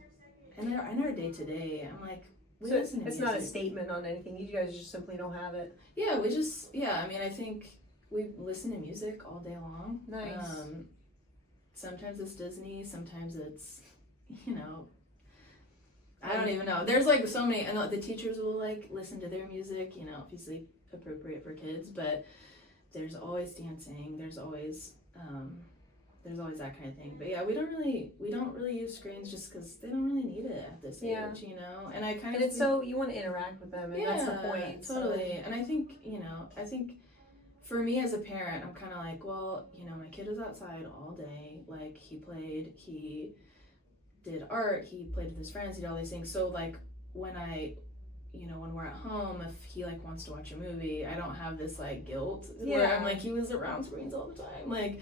in our day to day, I'm like, so it's not a statement on anything. You guys just simply don't have it. Yeah, I mean, I think we listen to music all day long. Nice. Sometimes it's Disney, sometimes it's, you know, I don't even know. There's like so many, and the teachers will like listen to their music, you know, obviously appropriate for kids, but there's always dancing, there's always that kind of thing. But yeah, we don't really use screens just because they don't really need it at this age, you know. And I kind of it's so you want to interact with them, and that's the point. Totally. So. And I think for me as a parent, I'm kind of like, well, you know, my kid was outside all day. Like he played, he did art, he played with his friends, he did all these things. So like when we're at home, if he like wants to watch a movie, I don't have this like guilt where I'm like, he was around screens all the time, like.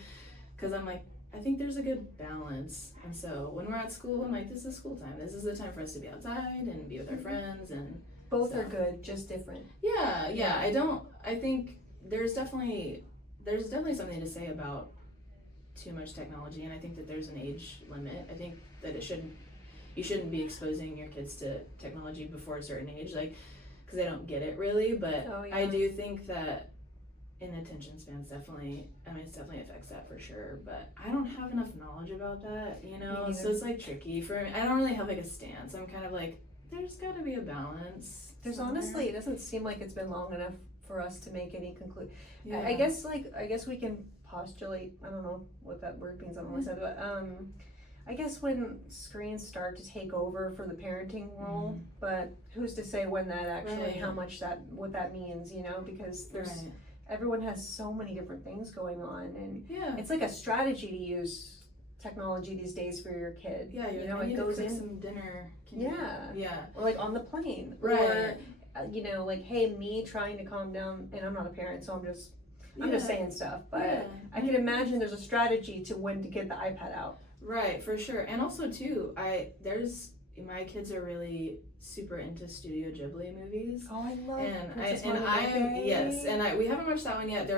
Because I'm like, I think there's a good balance. And so when we're at school, I'm like, this is school time. This is the time for us to be outside and be with our friends. And both are good, just different. Yeah. I think there's definitely something to say about too much technology. And I think that there's an age limit. I think that you shouldn't be exposing your kids to technology before a certain age, like, because they don't get it really. But I do think that in attention spans, it definitely affects that for sure, but I don't have enough knowledge about that, you know, so it's like tricky for me. I don't really have like a stance. I'm kind of like, there's got to be a balance. There's honestly, it doesn't seem like it's been long enough for us to make any conclusion. I guess we can postulate, I don't know what that word means on my side, but I guess when screens start to take over for the parenting role, but who's to say when that actually, how much what that means, you know, because there's everyone has so many different things going on, and it's like a strategy to use technology these days for your kid. Yeah, you know, it goes in some dinner. Or like on the plane, or you know, like, hey, me trying to calm down, and I'm not a parent, so I'm just saying stuff, but I can imagine there's a strategy to when to get the iPad out. Right, for sure. And also too, my kids are really super into Studio Ghibli movies. Oh, I love we haven't watched that one yet.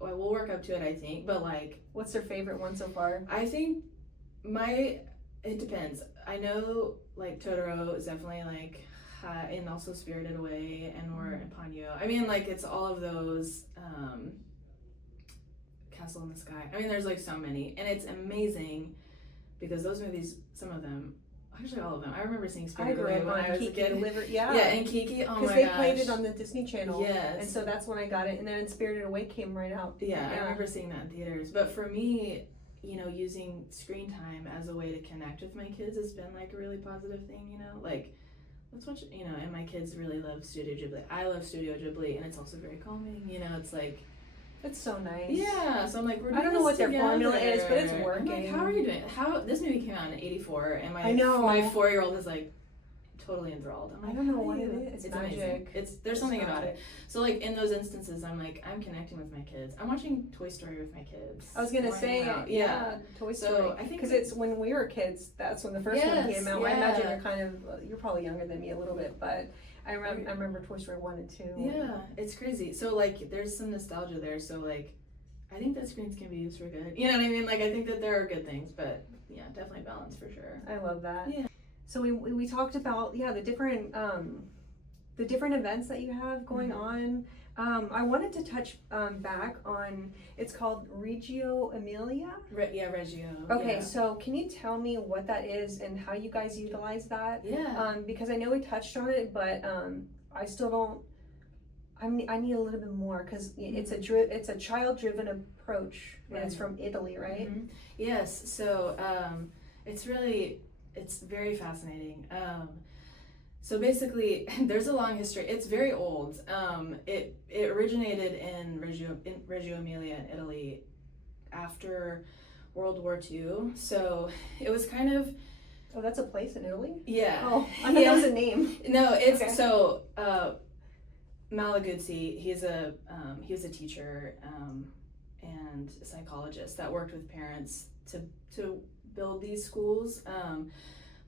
We'll work up to it, I think. But like, what's their favorite one so far? I think it depends. I know like Totoro is definitely like, and also Spirited Away and Ponyo. I mean, like, it's all of those. Castle in the Sky. I mean, there's like so many, and it's amazing because those movies, some of them. Actually, all of them. I remember seeing Spirited Away when I was a kid. And Kiki. Oh my gosh. Because they played it on the Disney Channel. Yes. And so that's when I got it. And then Spirited Away came right out. Yeah, I remember seeing that in theaters. But for me, you know, using screen time as a way to connect with my kids has been like a really positive thing. You know, like let's watch. You know, and my kids really love Studio Ghibli. I love Studio Ghibli, and it's also very calming. You know, it's like. It's so nice. Yeah, so I'm like, I don't know what their formula is, but it's working. I'm like, how are you doing? This movie came out in '84, and my 4-year-old is like totally enthralled. I'm I like, don't know how what do it you- is. It's Magic. amazing. There's something about it. So like in those instances, I'm like, I'm connecting with my kids. I'm watching Toy Story with my kids. I was gonna We're say, hanging out. yeah, Toy Story. So I think because it's when we were kids. That's when the first one Yes, came out. yeah. I imagine you're probably younger than me a little bit, but I remember Toy Story 1 and 2. Yeah, it's crazy. So like, there's some nostalgia there. So like, I think that screens can be used for good. You know what I mean? Like, I think that there are good things, but yeah, definitely balance for sure. I love that. Yeah. So we talked about the different events that you have going on. I wanted to touch back on, it's called Reggio Emilia. Reggio. Okay, Yeah. so can you tell me what that is and how you guys utilize that? Yeah. Because I know we touched on it, but I still don't. I need a little bit more because it's a child-driven approach and it's from Italy, right? Mm-hmm. Yes. So it's very fascinating. So basically, there's a long history. It's very old. It originated in Reggio Emilia in Italy after World War II. So it was kind of. Oh, that's a place in Italy? Yeah. Oh, I thought that was a name. No, it's okay. So Malaguzzi, he was a teacher and a psychologist that worked with parents to build these schools.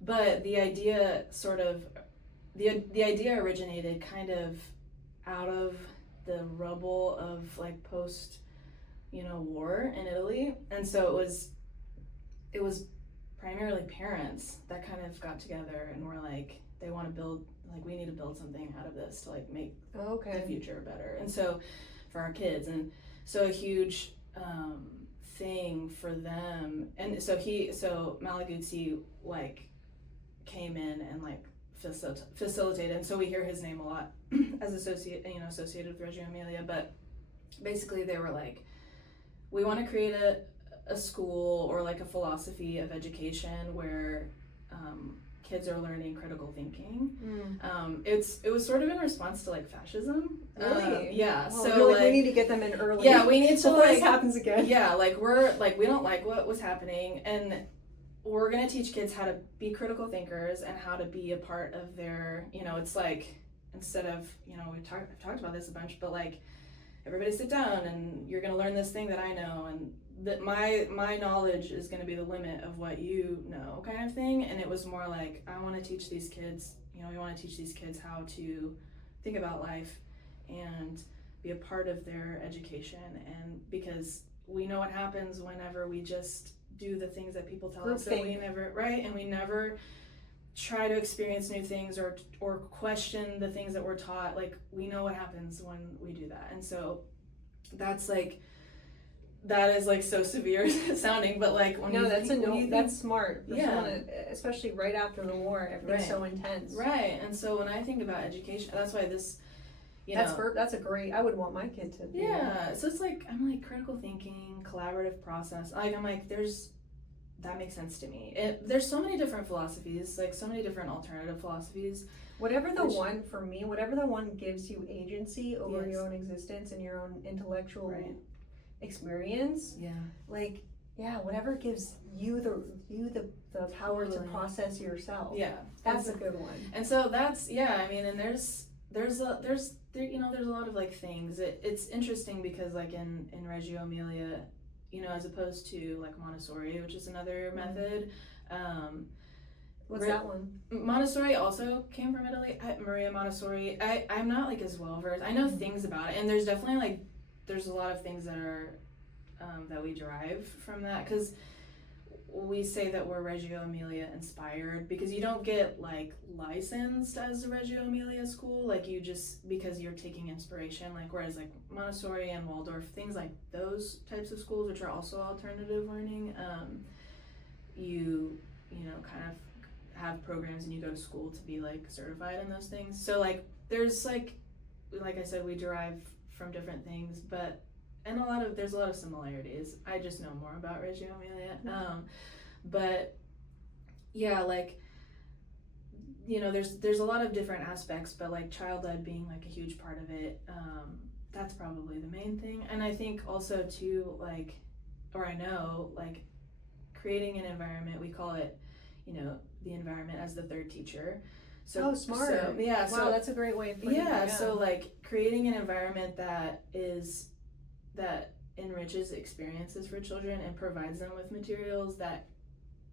But the idea the idea originated kind of out of the rubble of like post, war in Italy, and so it was primarily parents that kind of got together and were like, they want to build, like, we need to build something out of this to like make the future better, and so for our kids, and so a huge thing for them, and so Malaguzzi like came in and like facilitated, and so we hear his name a lot as associated with Reggio Emilia, but basically they were like, we want to create a school or like a philosophy of education where kids are learning critical thinking. It was sort of in response to like fascism. Really? Yeah. Oh, so like we need to get them in early. Yeah, we need to before this happens again. Yeah, like we don't like what was happening, and we're gonna teach kids how to be critical thinkers and how to be a part of their, it's like, instead of, I've talked about this a bunch, but like, everybody sit down and you're gonna learn this thing that I know, and that my knowledge is gonna be the limit of what you know, kind of thing. And it was more like, I want to teach these kids, we want to teach these kids how to think about life and be a part of their education, and because we know what happens whenever we just do the things that people tell us that we never, right? And we never try to experience new things or question the things that we're taught. Like, we know what happens when we do that. And so that is like so severe sounding, but like that's smart. Yeah. Especially right after the war, everything's so intense. Right. And so when I think about education, that's why this, that's a great, I would want my kid to. Yeah. So it's like, I'm like, critical thinking, collaborative process. Like, I'm like, that makes sense to me. There's so many different philosophies, like so many different alternative philosophies. Whatever the one gives you agency over your own existence and your own intellectual experience. Yeah. Like, whatever gives you the power to process yourself. Yeah. That's a good one. And so that's, I mean, and there's a lot of like things. It's interesting because like in Reggio Emilia, as opposed to like Montessori, which is another method. What's that one? Montessori also came from Italy. Maria Montessori. I'm not like as well versed. I know things about it, and there's definitely like there's a lot of things that are that we derive from that, because we say that we're Reggio Emilia inspired, because you don't get like licensed as a Reggio Emilia school, like you just, because you're taking inspiration, like whereas like Montessori and Waldorf, things like those types of schools, which are also alternative learning, you kind of have programs and you go to school to be like certified in those things. So like there's like I said, we derive from different things, but there's a lot of similarities. I just know more about Reggio Emilia. But yeah, like, there's a lot of different aspects, but like child-led being like a huge part of it. That's probably the main thing. And I think also too, like, or I know, like, creating an environment, we call it, the environment as the third teacher. So smart. So, yeah. Wow, that's a great way of putting it. Yeah. So like creating an environment that enriches experiences for children and provides them with materials that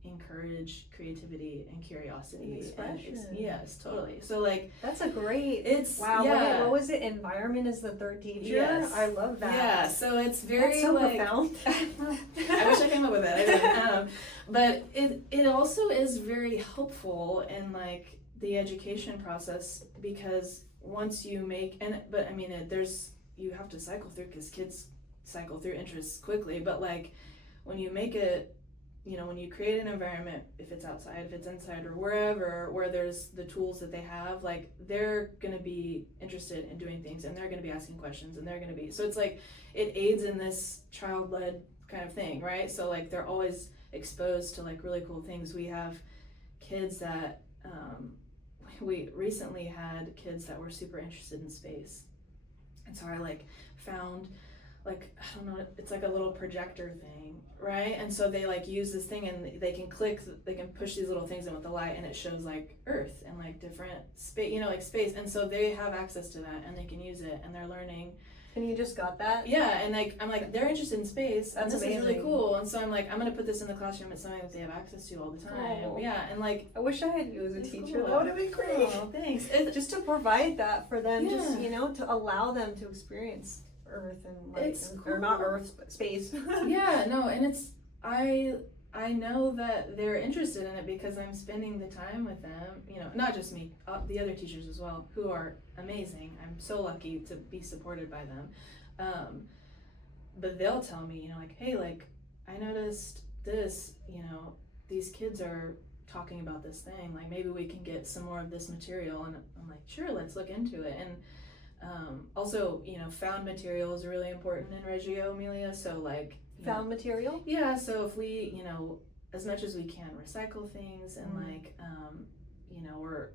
encourage creativity and curiosity. Expression. Yes, totally. So like that's a great. It's wow. Yeah. What was it? Environment is the third teacher. Yes. I love that. Yeah. So it's very that's so like, profound. I wish I came up with it. I didn't. But it also is very helpful in like the education process, because once you make you have to cycle through, because kids cycle through interests quickly, but like when you make it, when you create an environment, if it's outside, if it's inside, or wherever, where there's the tools that they have, like they're going to be interested in doing things, and they're going to be asking questions, and they're going to be, so it's like it aids in this child-led kind of thing, right? So like they're always exposed to like really cool things. We have kids that we recently had kids that were super interested in space, and so I like found like, I don't know, it's like a little projector thing, right? And so they like use this thing, and they can push these little things in with the light, and it shows like Earth and like different space, like space. And so they have access to that, and they can use it, and they're learning. And you just got that? Yeah, and like I'm like, they're interested in space. That's and this amazing. is really cool. And so I'm like, I'm gonna put this in the classroom. It's something that they have access to all the time. Oh. Yeah, and like I wish I had you as a teacher. Cool. That would have been great. Oh, thanks. Just to provide that for them, Yeah. just to allow them to experience Earth and light, It's or not cool. Earth, but space. Yeah, no, and it's I know that they're interested in it because I'm spending the time with them, not just me, the other teachers as well, who are amazing. I'm so lucky to be supported by them. But they'll tell me, like, hey, like, I noticed this, these kids are talking about this thing, like, maybe we can get some more of this material. And I'm like, sure, let's look into it. And also, found material is really important in Reggio Emilia. So like, Found material? yeah, so if we, as much as we can, recycle things, and like, we're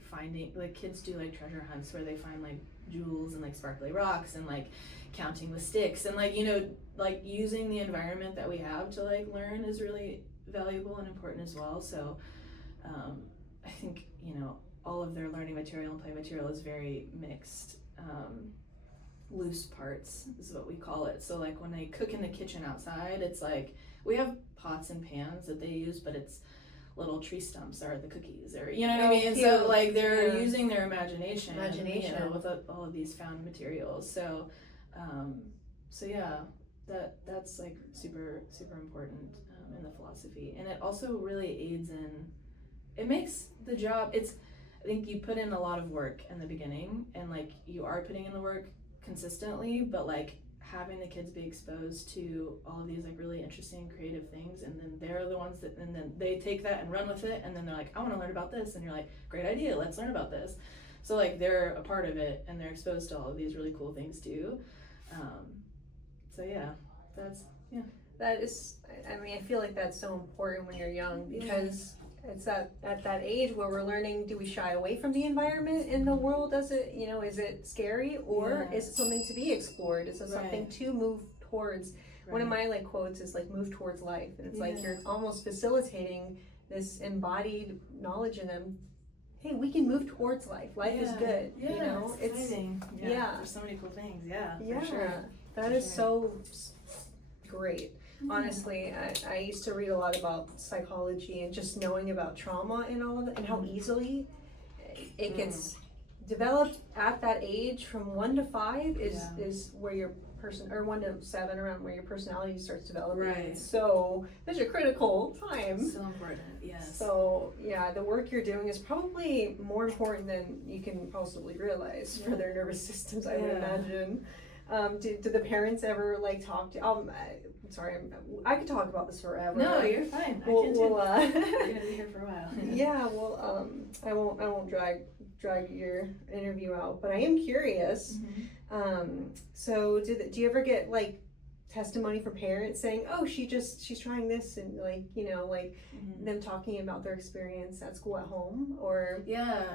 finding, like, kids do like treasure hunts where they find like jewels and like sparkly rocks, and like counting with sticks, and like, like using the environment that we have to like learn is really valuable and important as well. So I think, all of their learning material and play material is very mixed. Loose parts is what we call it. So like when they cook in the kitchen outside, it's like we have pots and pans that they use, but it's little tree stumps are the cookies, or what I mean. Cute. So like they're using their imagination with all of these found materials. So yeah, that's like super important in the philosophy, and it also really aids in, it makes the job, I think you put in a lot of work in the beginning, and like you are putting in the work consistently, but like having the kids be exposed to all of these like really interesting creative things, and then they're the ones that, and then they take that and run with it, and then they're like, I want to learn about this, and you're like, great idea, let's learn about this. So like they're a part of it, and they're exposed to all of these really cool things too. So yeah, That is, I feel like that's so important when you're young, because it's at that age where we're learning, do we shy away from the environment in the world? Does it, is it scary, or is it something to be explored? Is it something to move towards? One of my like quotes is like, move towards life. And it's like, you're almost facilitating this embodied knowledge in them. Hey, we can move towards life. Life is good. It's exciting. Yeah. There's so many cool things. Yeah, Yeah. for sure. That is so great. Honestly, I used to read a lot about psychology, and just knowing about trauma and all of it, and how easily it gets developed at that age. From 1 to 5 is where your person, or 1 to 7, around where your personality starts developing. Right. So there's a critical time. So important. Yes. So yeah, the work you're doing is probably more important than you can possibly realize for their nervous systems, I would imagine. Do the parents ever like talk to? Sorry, I could talk about this forever. No, you're fine. I can too. You're gonna be here for a while. Yeah, well, I won't drag your interview out, but I am curious. So do you ever get like testimony from parents saying, oh, she's trying this, and like, them talking about their experience at school, at home, or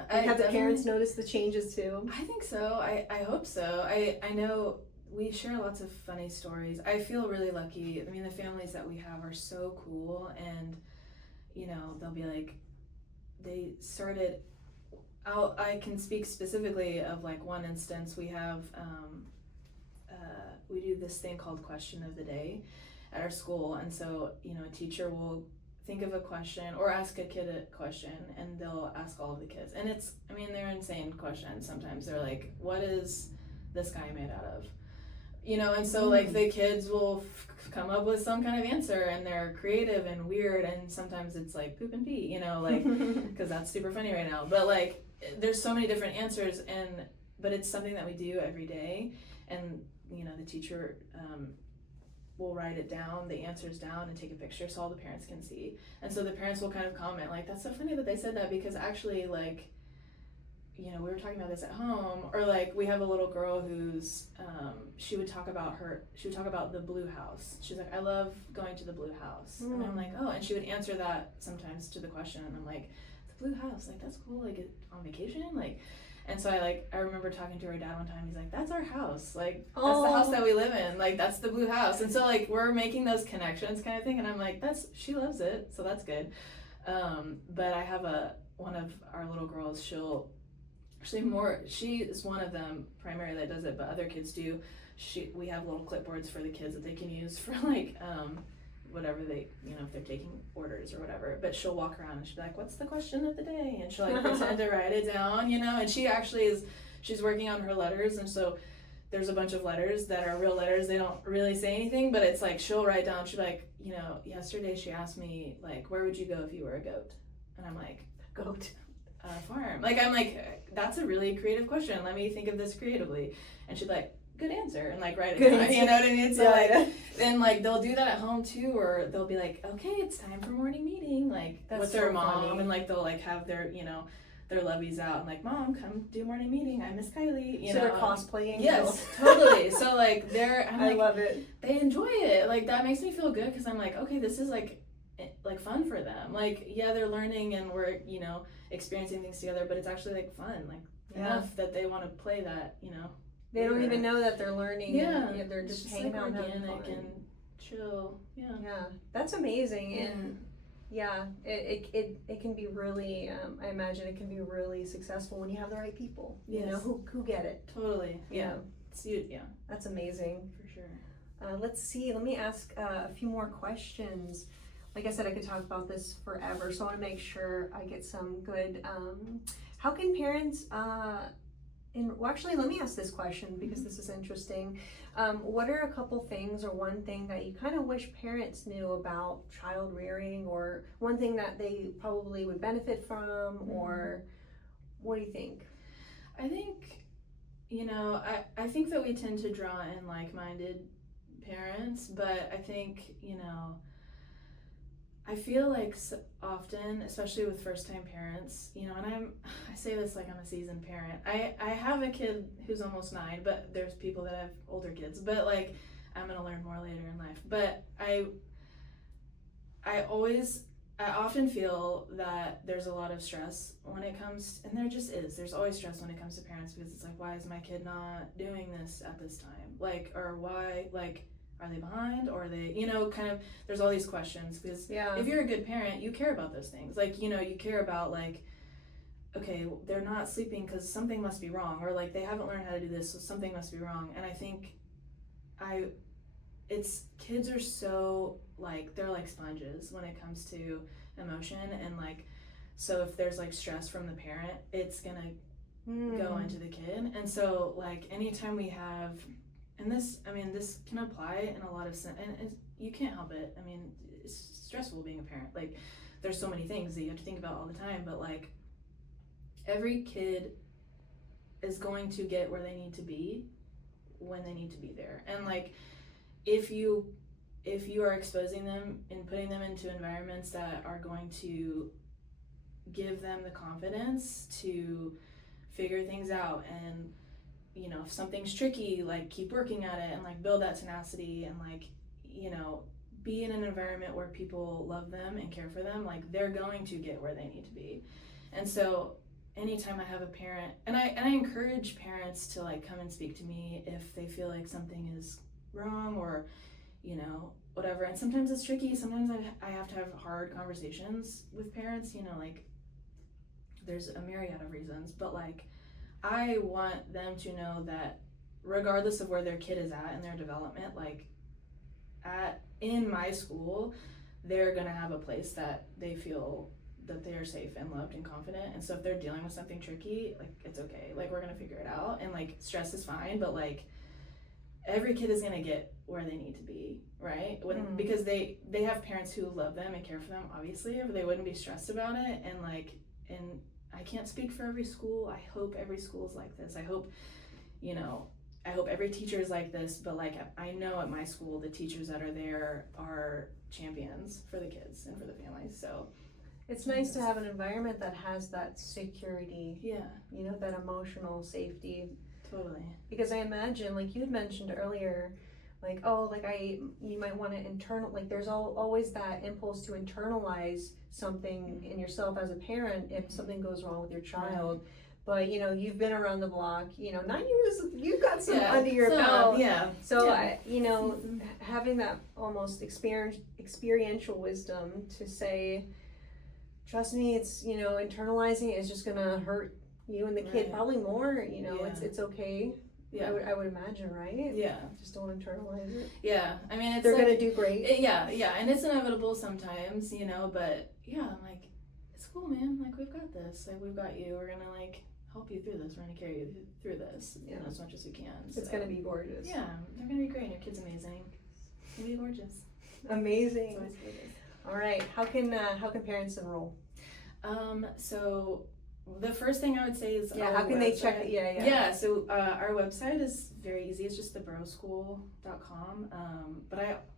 have the parents noticed the changes too? I think so. I hope so. I know we share lots of funny stories. I feel really lucky. I mean, the families that we have are so cool, and they'll be like, they started I can speak specifically of like one instance. We have we do this thing called question of the day at our school, and so a teacher will think of a question or ask a kid a question, and they'll ask all of the kids, and they're insane questions. Sometimes they're like, what is this guy made out of, and so like the kids will come up with some kind of answer, and they're creative and weird, and sometimes it's like poop and pee, like because that's super funny right now, but like there's so many different answers, but it's something that we do every day, and the teacher will write it down, the answers down, and take a picture so all the parents can see. And so the parents will kind of comment like, that's so funny that they said that, because actually like we were talking about this at home, or like we have a little girl who's she would talk about the blue house. She's like, I love going to the blue house. And I'm like, oh, and she would answer that sometimes to the question, and I'm like, the blue house, like that's cool, like on vacation, like. And so I remember talking to her dad one time. He's like, that's our house, like that's the house that we live in, like that's the blue house. And so like we're making those connections kind of thing, and I'm like, she loves it, so that's good. But I have one of our little girls, she is one of them primarily that does it, but other kids do. We have little clipboards for the kids that they can use for like whatever they, if they're taking orders or whatever, but she'll walk around and she'll be like, what's the question of the day? And she'll like pretend to write it down, and she actually she's working on her letters, and so there's a bunch of letters that are real letters. They don't really say anything, but it's like she'll write down, she'll be like, yesterday she asked me like, where would you go if you were a goat? And I'm like, goat? A farm. Like I'm like, that's a really creative question, let me think of this creatively. And she's like, good answer, and like write it down, you know what I mean? So then like they'll do that at home too, or they'll be like, okay, it's time for morning meeting, like with their mom, funny. And like they'll like have their their loveys out, and like, mom, come do morning meeting, I miss Kylie, so they're cosplaying. Yes, totally. So like I love it. They enjoy it, like that makes me feel good, because I'm like, okay, this is like fun for them, like yeah, they're learning and we're experiencing things together, but it's actually like fun, like enough that they want to play that, They don't even know that they're learning. Yeah, and they're just hanging like out, organic and chill. Yeah. Yeah, that's amazing, and it can be really. I imagine it can be really successful when you have the right people. Who get it. Totally. Yeah. That's amazing. For sure. Let's see. Let me ask a few more questions. Like I said, I could talk about this forever, so I want to make sure I get some good. How can parents? Actually, let me ask this question, because this is interesting. What are a couple things, or one thing that you kind of wish parents knew about child rearing, or one thing that they probably would benefit from, or what do you think? I think, I think that we tend to draw in like-minded parents, but I think, I feel like often, especially with first-time parents, and I say this like I'm a seasoned parent. I have a kid who's almost 9, but there's people that have older kids. But like, I'm gonna learn more later in life. But I often feel that there's a lot of stress when it comes, and there just is. There's always stress when it comes to parents, because it's like, why is my kid not doing this at this time? Like, or why, like, are they behind, or are they, kind of, there's all these questions, because if you're a good parent, you care about those things. Like, you care about like, okay, they're not sleeping because something must be wrong, or like they haven't learned how to do this, so something must be wrong. And I think kids are so like, they're like sponges when it comes to emotion, and like, so if there's like stress from the parent, it's gonna go into the kid. And so like, anytime we have, and this can apply in a lot of sense, and you can't help it. I mean, it's stressful being a parent. Like, there's so many things that you have to think about all the time, but like, every kid is going to get where they need to be when they need to be there. And like, if you are exposing them and putting them into environments that are going to give them the confidence to figure things out, and if something's tricky, like keep working at it, and like build that tenacity, and like, be in an environment where people love them and care for them, like they're going to get where they need to be. And so anytime I have a parent, and I encourage parents to like come and speak to me if they feel like something is wrong, or whatever. And sometimes it's tricky. Sometimes I have to have hard conversations with parents, like, there's a myriad of reasons, but like I want them to know that regardless of where their kid is at in their development, like in my school, they're gonna have a place that they feel that they are safe and loved and confident. And so if they're dealing with something tricky, like it's okay. Like we're gonna figure it out. And like stress is fine, but like every kid is gonna get where they need to be, right? Because they have parents who love them and care for them, obviously, or they wouldn't be stressed about it. And I can't speak for every school. I hope every school is like this. I hope every teacher is like this, but like I know at my school the teachers that are there are champions for the kids and for the families. So it's nice to have an environment that has that security, yeah, that emotional safety. Totally. Because I imagine, like you'd mentioned earlier, like, you might want to there's always that impulse to internalize something in yourself as a parent if something goes wrong with your child. Right. But you've been around the block, 9 years, you've got some under your belt. Yeah. So having that almost experiential wisdom to say, trust me, it's internalizing is just gonna hurt you and the kid probably more. It's okay. Yeah, I would imagine, right? Yeah. Just don't internalize it. Yeah, I mean, they're gonna do great. And it's inevitable sometimes, but yeah, I'm like, it's cool, man. Like we've got this. Like we've got you. We're gonna like help you through this. We're gonna carry you through this, as much as we can. It's gonna be gorgeous. Yeah, they're gonna be great. Your kid's amazing. It's gonna be gorgeous. Amazing. It's always gorgeous. All right. How can parents enroll? So the first thing I would say is how can they check it? So our website is very easy. It's just theburrowschool.com.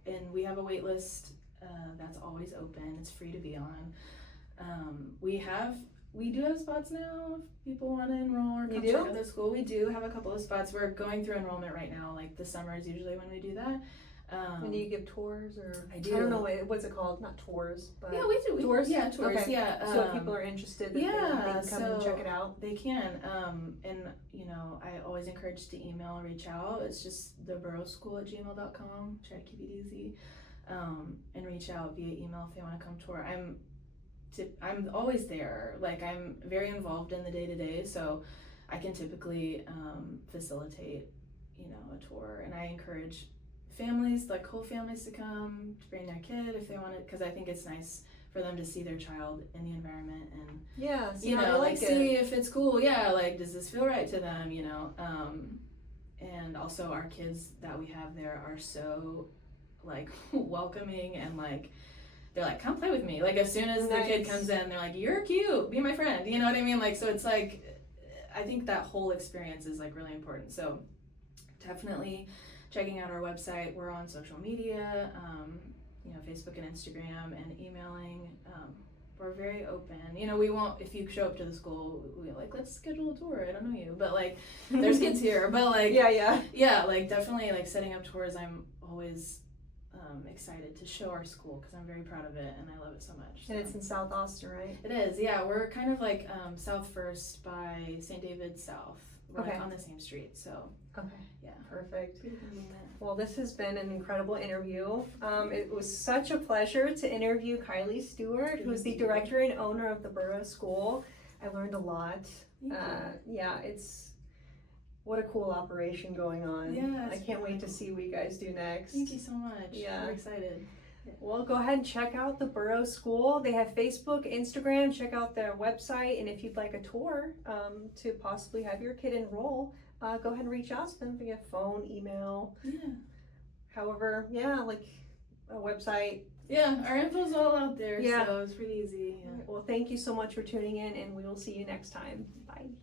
And we have a wait list that's always open. It's free to be on. We do have spots now if people want to enroll or come check out the school. We do have a couple of spots. We're going through enrollment right now. Like the summer is usually when we do that. And do you give tours or? I do. I don't know what's it called. Not tours, but yeah, we do. Tours. Yeah, tours. Okay. Yeah. So if people are interested, they can come and check it out. They can. And I always encourage to email and reach out. It's just theburrowschool@gmail.com. Try to keep it easy. And reach out via email if they want to come tour. I'm always there. Like I'm very involved in the day-to-day, so I can typically facilitate a tour, and I encourage families, like whole families, to come to bring their kid if they want it, because I think it's nice for them to see their child in the environment and see if it's cool. Like does this feel right to them? And also our kids that we have there are so like welcoming and like they're like, come play with me. Like as soon as the kid comes in, they're like, you're cute, be my friend. You know what I mean? Like so it's like I think that whole experience is like really important. So definitely checking out our website. We're on social media, Facebook and Instagram, and emailing. We're very open. We won't, if you show up to the school, we like, let's schedule a tour. I don't know you, but like, there's kids here. But like, like definitely like setting up tours. I'm always excited to show our school because I'm very proud of it and I love it so much. And it's in South Austin, right? It is. Yeah, we're kind of like South First by St. David South. We're like on the same street. So. Okay. Yeah. Perfect. Well, this has been an incredible interview. It was such a pleasure to interview Kylie Stewart, who's the director and owner of the Burrow School. I learned a lot. It's what a cool operation going on. Yeah. I can't wait to see what you guys do next. Thank you so much. Yeah. We're excited. Well, go ahead and check out the Burrow School. They have Facebook, Instagram. Check out their website. And if you'd like a tour to possibly have your kid enroll, go ahead and reach out to them via phone, email. Yeah. However, like a website. Yeah, our info's all out there, so it's pretty easy. Yeah. Well, thank you so much for tuning in, and we will see you next time. Bye.